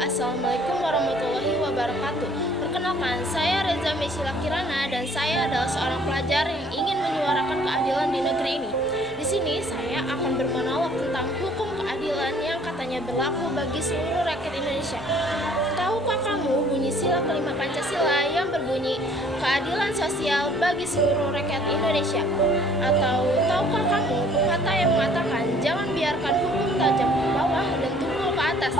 Assalamualaikum warahmatullahi wabarakatuh. Perkenalkan, saya Reza Mesila Kirana dan saya adalah seorang pelajar yang ingin menyuarakan keadilan di negeri ini. Di sini saya akan bermonolog tentang hukum keadilan yang katanya berlaku bagi seluruh rakyat Indonesia. Tahukah kamu bunyi sila kelima Pancasila yang berbunyi keadilan sosial bagi seluruh rakyat Indonesia? Atau tahukah kamu pepatah yang mengatakan jangan biarkan hukum tajam ke bawah dan tumpul ke atas?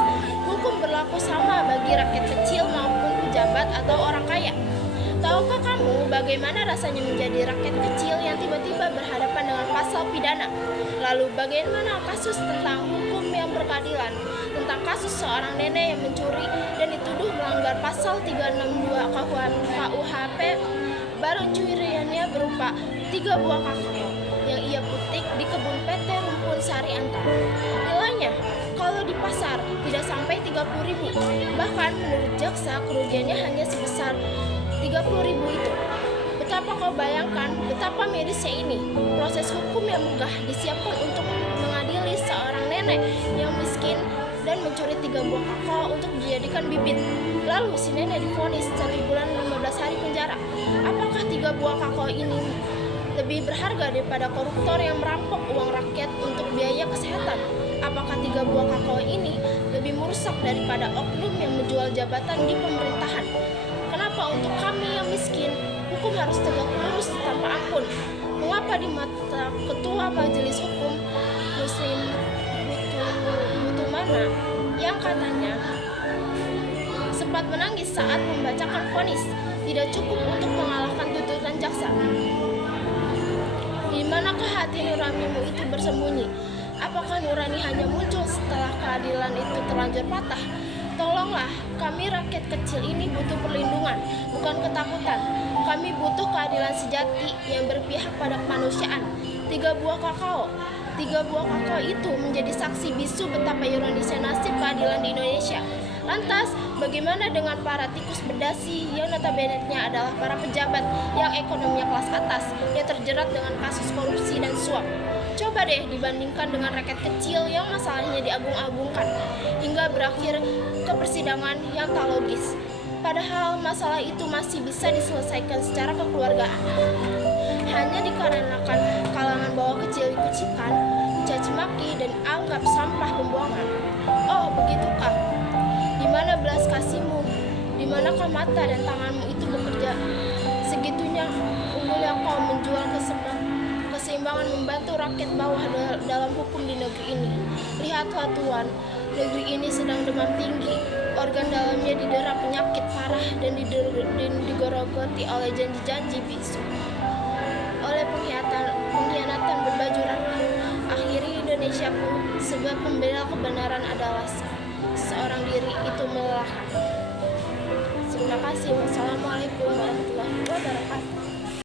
Hukum berlaku sama bagi rakyat kecil maupun pejabat atau orang kaya. Tahukah kamu bagaimana rasanya menjadi rakyat kecil yang tiba-tiba berhadapan dengan pasal pidana? Lalu bagaimana kasus tentang hukum yang berkeadilan? Tentang kasus seorang nenek yang mencuri dan dituduh melanggar pasal 362 KUHP, barang curiannya berupa 3 buah kakao yang ia petik di kebun PT Rumpun Sari Antam. Nilainya kalau di pasar tidak sampai 30.000. Bahkan menurut jaksa kerugiannya hanya sebesar 30.000 itu. Betapa kau bayangkan betapa mirisnya ini. Proses hukum yang megah disiapkan untuk mengadili seorang nenek yang miskin dan mencuri 3 buah kakao untuk dijadikan bibit. Lalu si nenek divonis 1 bulan 15 hari penjara. Apakah 3 buah kakao ini lebih berharga daripada koruptor yang merampok uang rakyat untuk biaya kesehatan? Apakah 3 buah kakao ini lebih merusak daripada oknum yang menjual jabatan di pemerintahan? Kenapa untuk kami yang miskin hukum harus tegak lurus tanpa ampun? Mengapa di mata Ketua Majelis Hukum Muslim Butumana yang katanya sempat menangis saat membacakan vonis tidak cukup untuk mengalahkan tuntutan jaksa? Di manakah hati nuranimu itu bersembunyi? Apakah nurani hanya muncul setelah keadilan itu terlanjur patah? Tolonglah, kami rakyat kecil ini butuh perlindungan, bukan ketakutan. Kami butuh keadilan sejati yang berpihak pada kemanusiaan. 3 buah kakao itu menjadi saksi bisu betapa ironisnya nasib keadilan di Indonesia. Lantas, bagaimana dengan para tikus berdasi yang notabene-nya adalah para pejabat yang ekonominya kelas atas yang terjerat dengan kasus korupsi dan suap? Coba deh dibandingkan dengan rakyat kecil yang masalahnya diagung-agungkan hingga berakhir ke persidangan yang tak logis. Padahal masalah itu masih bisa diselesaikan secara kekeluargaan. Hanya dikarenakan kalangan bawah kecil dikucilkan, dicaci maki dan anggap sampah pembuangan. Oh, begitukah? Di mana belas kasihmu? Di manakah mata dan tanganmu itu bekerja? Segitunya unggulnya kau menjual keseimbangan membantu rakyat bawah dalam hukum di negeri ini. Lihatlah Tuan, negeri ini sedang demam tinggi, organ dalamnya didera penyakit parah dan digorogoti oleh janji-janji bisu, oleh pengkhianatan berbaju rapi. Akhiri Indonesiaku, sebab pembela kebenaran adalah seorang diri itu melelahkan. Terima kasih. Wassalamualaikum warahmatullahi wabarakatuh.